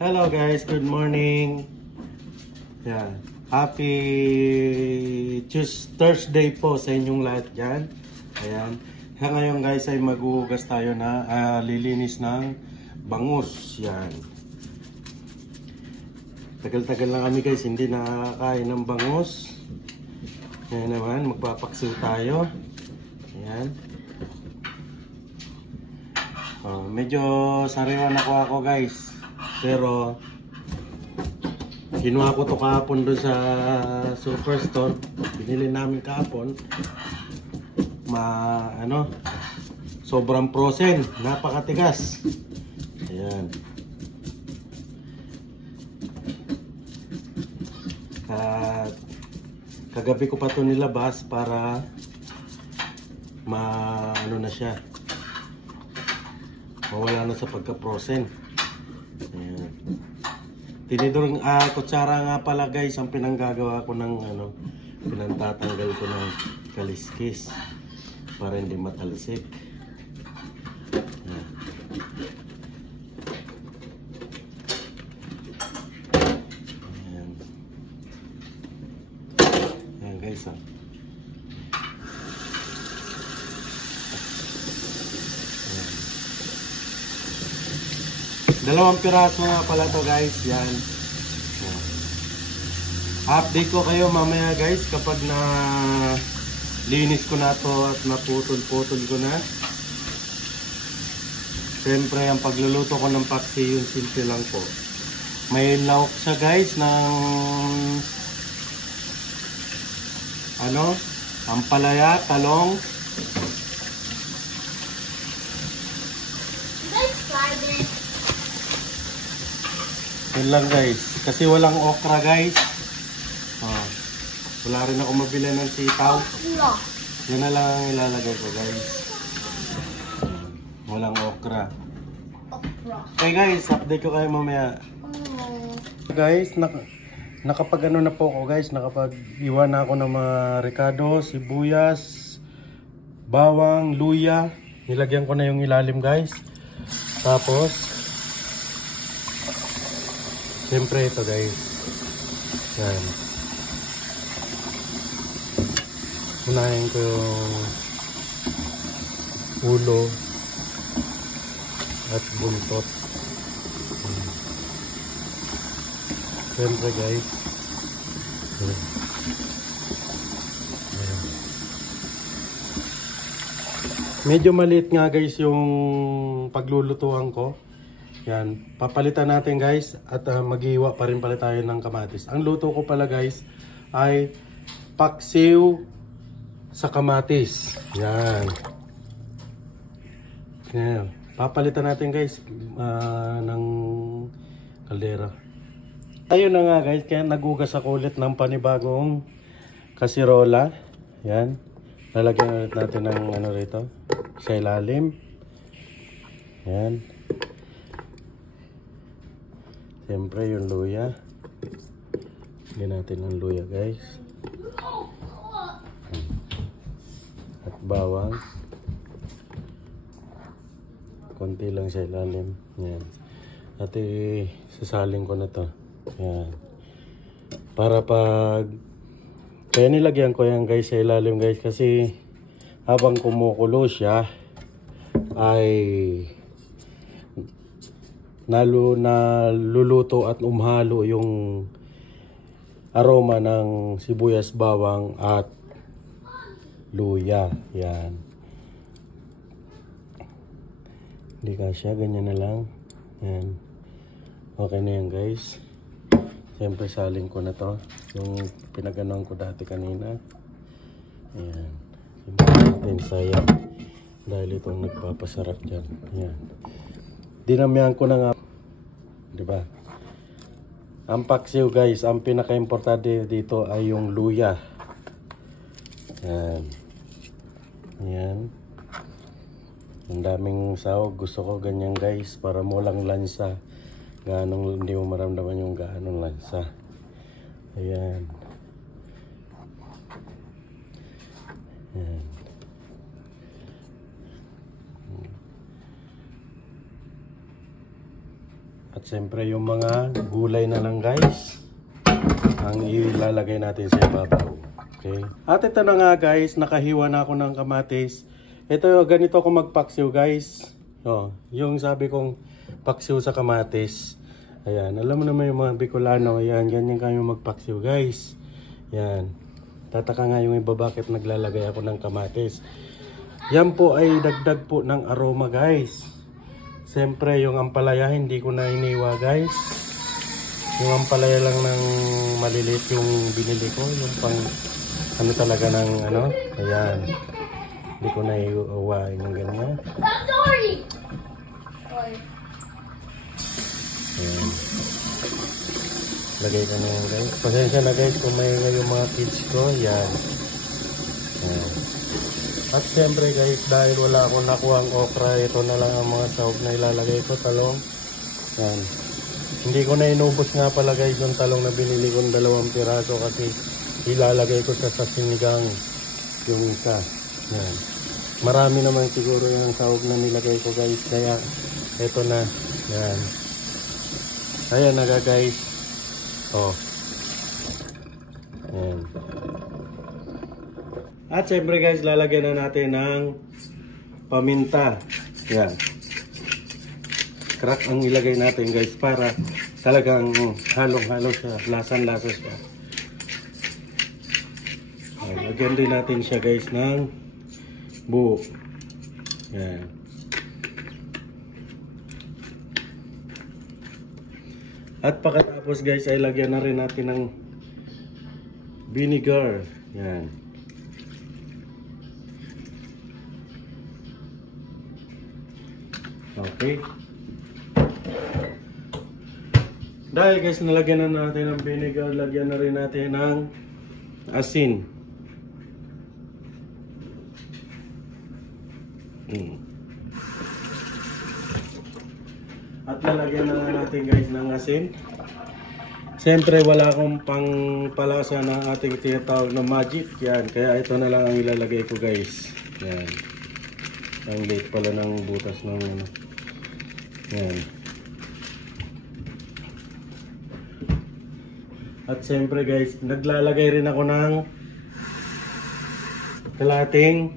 Hello guys, good morning. Yeah. Happy Thursday po sa inyong lahat dyan. Ayan. Ngayon guys ay maghuhugas tayo na lilinis ng bangus. Yan. Tagal-tagal lang kami guys hindi nakakain ng bangus. Ngayon naman magpapaksiw tayo. Ayan. Medyo sariwan ako guys. Pero kinuha ko to kahapon doon sa superstore. Binili namin kahapon. Sobrang frozen, napakatigas. Ayan. At kagabi ko pa to nilabas para na siya. Mawala na sa pagka-frozen. Ayan. Tinidor kutsara nga pala guys ang pinanggagawa ko ng pinantatanggal ko ng kaliskis para hindi matalsik. Ayan. Ayan guys . Dalawang piraso nga pala to guys. Yan. Update ko kayo mamaya guys kapag na linis ko na to at naputol-putol ko na. Siyempre ang pagluluto ko ng paksi yung simple lang po. May lauk siya guys ng ampalaya, talong. Yan lang guys. Kasi walang okra guys. Wala rin ako mabili ng sitaw. Yan na lang ang ilalagay ko guys. Walang okra. Okay guys, update ko kayo mamaya. Guys, nakapag na po ako guys. Nakapag-iwan na ako ng mga ricado, sibuyas, bawang, luya. Nilagyan ko na yung ilalim guys. Tapos siyempre ito guys. Yan. Unahin ko yung ulo at buntot. Siyempre guys. Yan. Yan. Medyo maliit nga guys yung paglulutuan ko. Yan, papalitan natin guys at maghiwa pa rin pala tayo ng kamatis. Ang luto ko pala guys ay paksiw sa kamatis. Yan. Yan. Papalitan natin guys ng kaldera. Ayun na nga guys, kaya nagugas ako ulit ng panibagong kasirola. Yan. Lalagyan ulit natin ng rito sa ilalim. Yan. Siyempre yung luya. Lagyan natin ng luya guys. At bawang. Konti lang sa ilalim. Yan. At sasaling ko na to. Yan. Para kaya nilagyan ko yan guys sa ilalim guys. Kasi habang kumukulo siya ay naluluto at umhalo yung aroma ng sibuyas, bawang at luya. Yan. Hindi kasya, ganyan na lang. Yan. Okay na yan guys. Siyempre saling ko na to. Yung pinaganon ko dati kanina. Ayan. Siyempre natin sayang. Dahil itong nagpapasarap dyan. Ayan. Dinamihan ko na nga. Diba? Ang paksiw guys, ang pinaka-importante dito ay yung luya. Yan. Yan. Ang daming sahog. Gusto ko ganyan guys. Para mo lang lansa. Hindi mo maramdaman yung gaanong lansa. Ayan. Yan. At siyempre yung mga gulay na lang guys ang ilalagay natin sa ibabaw. Okay. At ito na nga guys, nakahiwa na ako ng kamatis. Ito, ganito ako magpaksiw guys. Oh, yung sabi kong paksiw sa kamatis. Ayan, alam mo naman yung mga Bicolano, ayan, ganyan kayo magpaksiw guys. Ayan. Tataka nga yung iba bakit naglalagay ako ng kamatis. Yan po ay dagdag po ng aroma guys. Siyempre yung ampalaya hindi ko na iniwa guys. Yung ampalaya lang ng maliliit yung binili ko. Yung pang ano talaga ng ano. Ayan. Hindi ko na iwain ng ganyan. Ayan. Lagay ko na yan guys. Pasensya na guys kung may yung mga kids ko. Ayan. Ayan. At siyempre guys, dahil wala akong nakuha ang okra, ito na lang ang mga sahog na ilalagay ko, talong. Yan. Hindi ko na inubos nga pala guys yung talong na binili kong 2 piraso kasi ilalagay ko sa sinigang yung isa. Yan. Marami naman siguro yung sahog na nilagay ko guys, kaya ito na. Yan. Ayan na guys. Oh. Yan. At syempre guys, lalagyan na natin ng paminta. Yan. Crack ang ilagay natin guys para talagang halong-halo siya. Lasan-lasa siya. Lagyan din natin siya guys ng buo. Yan. At pagkatapos guys ay lagyan na rin natin ng vinegar. Yan. Okay. Dahil guys nalagyan na natin ng vinegar, lagyan na rin natin ng asin. At lalagyan na natin guys ng asin. Siyempre wala akong pangpalasa ng ating tinatawag na magic. Yan, kaya ito na lang ang ilalagay ko guys. Yan. Ang late pala ng butas ng ano. Yan. At siyempre guys, naglalagay rin ako ng kalahating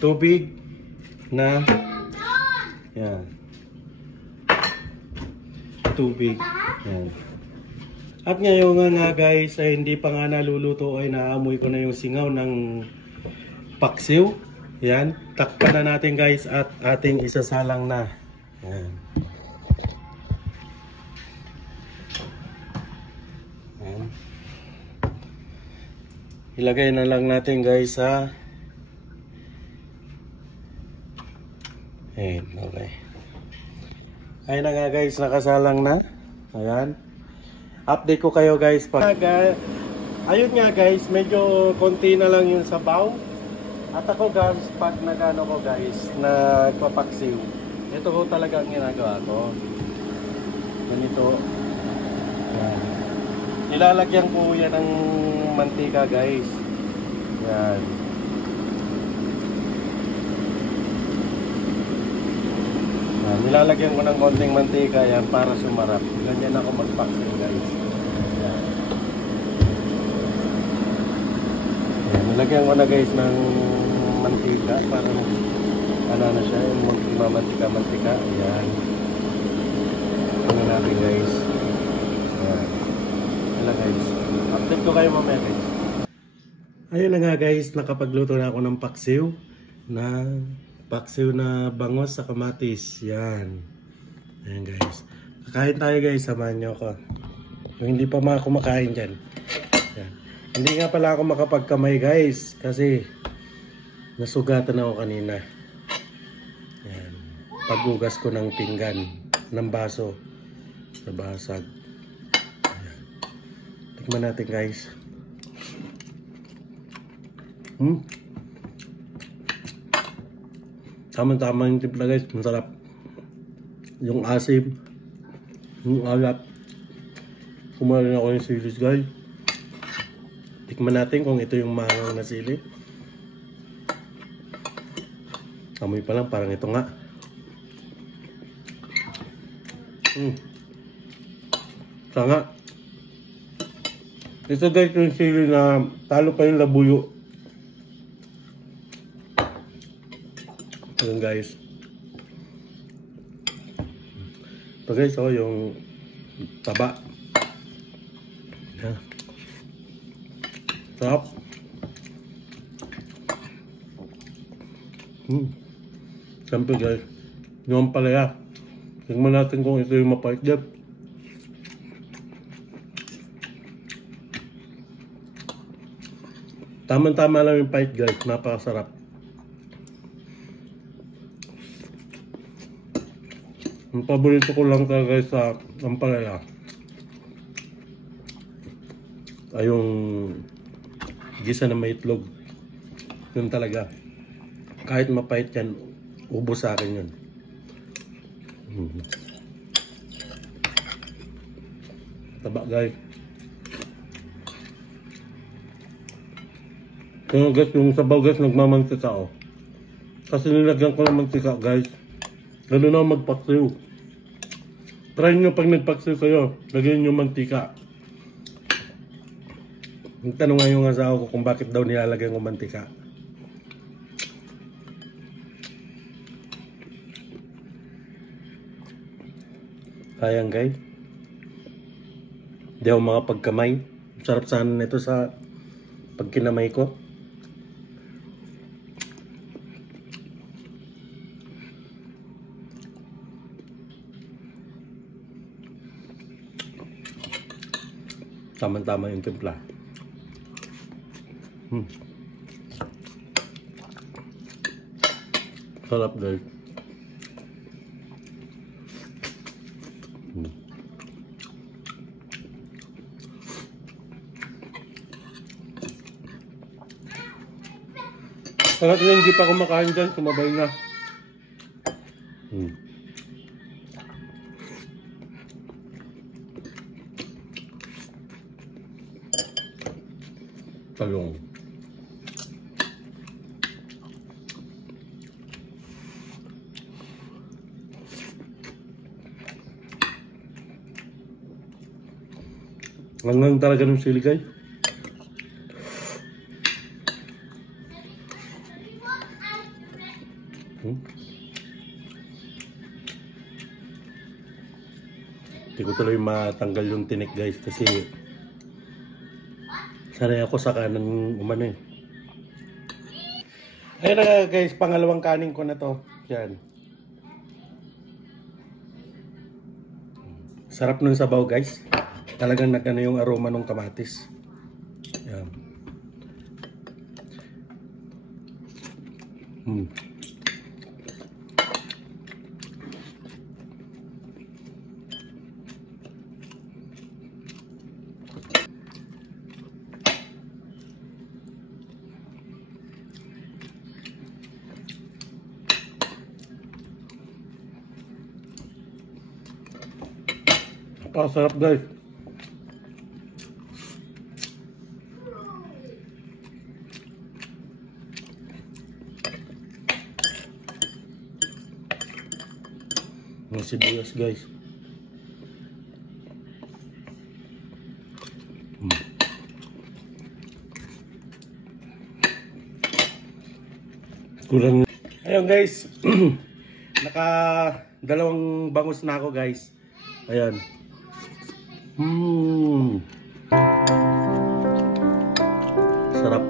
tubig na yan. Tubig. Yan. At ngayon nga guys, ay hindi pa nga naluluto ay naamoy ko na yung singaw ng paksiw. Yan. Takpan na natin guys at ating isasalang na. Yan. Yan. Ilagay na lang natin guys sa ayan, okay. Ayun na nga guys, nakasalang na. Ayan. Update ko kayo guys pag ayun nga guys, medyo konti na lang yung sabaw. At ako guys, pag nagano ko guys, nagpapaksiw, ito ko talaga ang ginagawa ko. Ganito. Yan. Nilalagyan ko yan ng mantika guys. Yan. Yan. Nilalagyan ko ng konting mantika yan para sumarap. Ganyan ako magpaksiw guys. Yan. Yan. Nilagyan ko na guys ng mantika para ano na siya, yung magmamantika-mantika. Ayan. Ano natin guys. Ayan. Wala guys. Update ko kayo mamaya guys. Ayun na nga guys, nakapagluto na ako ng paksiw. Paksiw na bangos sa kamatis. Yan. Ayan guys. Kakain tayo guys, samahan nyo ako. Yung hindi pa mga kumakain dyan. Yan. Hindi nga pala ako makapagkamay guys. Kasi nasugatan ako kanina. Yan. Paghugas ko ng pinggan, ng baso. Nabasag. Yan. Tikman natin guys. Tama-tama yung timpla guys. Masarap. Yung asim. Yung alat. Kumain ako yung silis guys. Tikman natin kung ito yung mangang na sili. Amoy pa lang, parang ito nga. Sanga. Ito guys yung sili na talo pa yung labuyo. Ayan guys. Ito guys, oh, yung taba. Yan. Sarap. Siyempre guys, yung palaya. Tingnan natin kung ito yung mapait dyan. Tama-tama lang yung pait guys, napakasarap. Ang paborito ko lang talaga guys sa ampalaya ay yung gisa na may itlog. Yun talaga. Kahit mapait yan, ubos sa akin yun. Taba guys. Kaya guys, yung sabaw guys, nagmamantika oh. Kasi nilagyan ko ng mantika guys. Ganun na magpaksiw. Try nyo pag nagpaksiw kayo, lagyan nyo mantika. Yung tanong nga yung asawa ko kung bakit daw nilalagyan ko mantika. Ayan guys. Hindi ako makapagkamay. Sarap sana nito sa pagkinamay ko. Tama-tama yung timpla. Sarap guys. Sarap na hindi pa kumakain dyan, sumabay na. Talong. Lang talaga ng sili guys. Hindi ko tuloy matanggal yung tinik guys kasi sanay ako sa kanan umano eh. Ayun na guys, pangalawang kanin ko na to. Yan. Sarap nun sabaw guys. Talagang nagano yung aroma ng kamatis. Yan. Sarap guys. Yung sibuyas guys. Kurang. Ayun guys. Naka dalawang bangus na ako guys. Ayan. Sarap.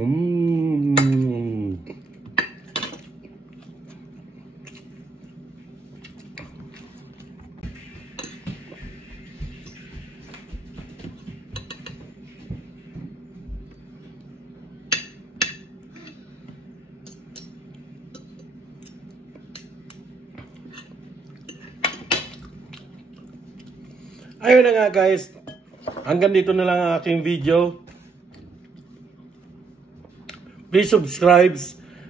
Ayun na nga guys, hanggang dito na lang ang aking video. Please subscribe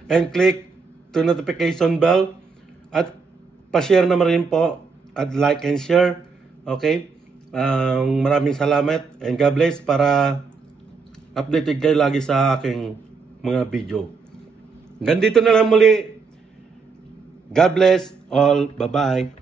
and click to notification bell at pa-share naman rin po at like and share. Okay? Maraming salamat and God bless para updated kayo lagi sa aking mga video. Hanggang dito na lang muli. God bless all. Bye-bye.